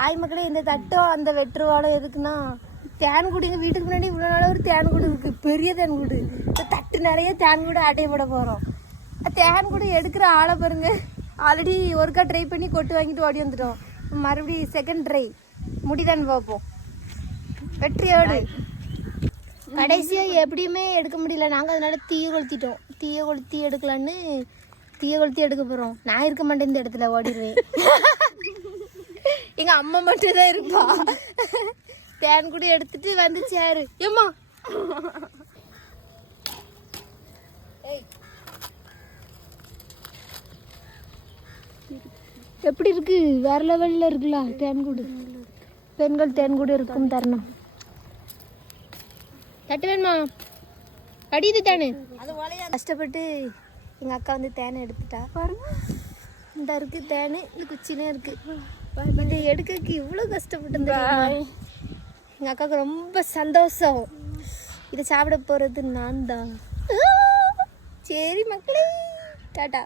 Hi மக்களே, இந்த தட்டம் அந்த வெட்டுருவாளம் எதுக்குன்னா தேன்கூடு எங்கள் வீட்டுக்கு முன்னாடி இவ்வளோ நாளாக ஒரு தேன்கூடு இருக்குது, பெரிய தேன்கூடு. இந்த தட்டு நிறைய தேன்கூடு அட்டையை போட போகிறோம். தேன்கூடு எடுக்கிற ஆளை பாருங்க, ஆல்ரெடி ஒருக்கா ட்ரை பண்ணி கொட்டு வாங்கிட்டு ஓடி வந்துட்டோம். மறுபடியும் செகண்ட் ட்ரை முடிதான் பார்ப்போம். வெற்றியோடு கடைசியாக எப்படியுமே எடுக்க முடியல. நாங்கள் அதனால தீயை கொளுத்திட்டோம். தீயை கொளுத்தி எடுக்கலான்னு தீயை கொளுத்தி எடுக்க போகிறோம். நான் இருக்க மாட்டேன் இந்த இடத்துல, ஓடிடுவேன். எங்கள் அம்மா மட்டும் தான் இருப்பா. தேன் கூட எடுத்துட்டு வந்து சேரு ஏம்மா. எப்படி இருக்கு? வேற லெவல்ல இருக்குல்ல தேன்கூடு. பெண்கள் தேன்கூடு இருக்கும் தரணும். தட்டு வேணுமா? அடிது தேனு. கஷ்டப்பட்டு எங்கள் அக்கா வந்து தேனை எடுத்துட்டா பாருங்க. இந்த இருக்கு தேனு, இந்த குச்சினே இருக்கு. இதை எடுக்க இவ்வளோ கஷ்டப்பட்டு எங்கள் அக்காவுக்கு ரொம்ப சந்தோஷம். இதை சாப்பிட போகிறது நான் தான். சரி மக்களே, டாட்டா.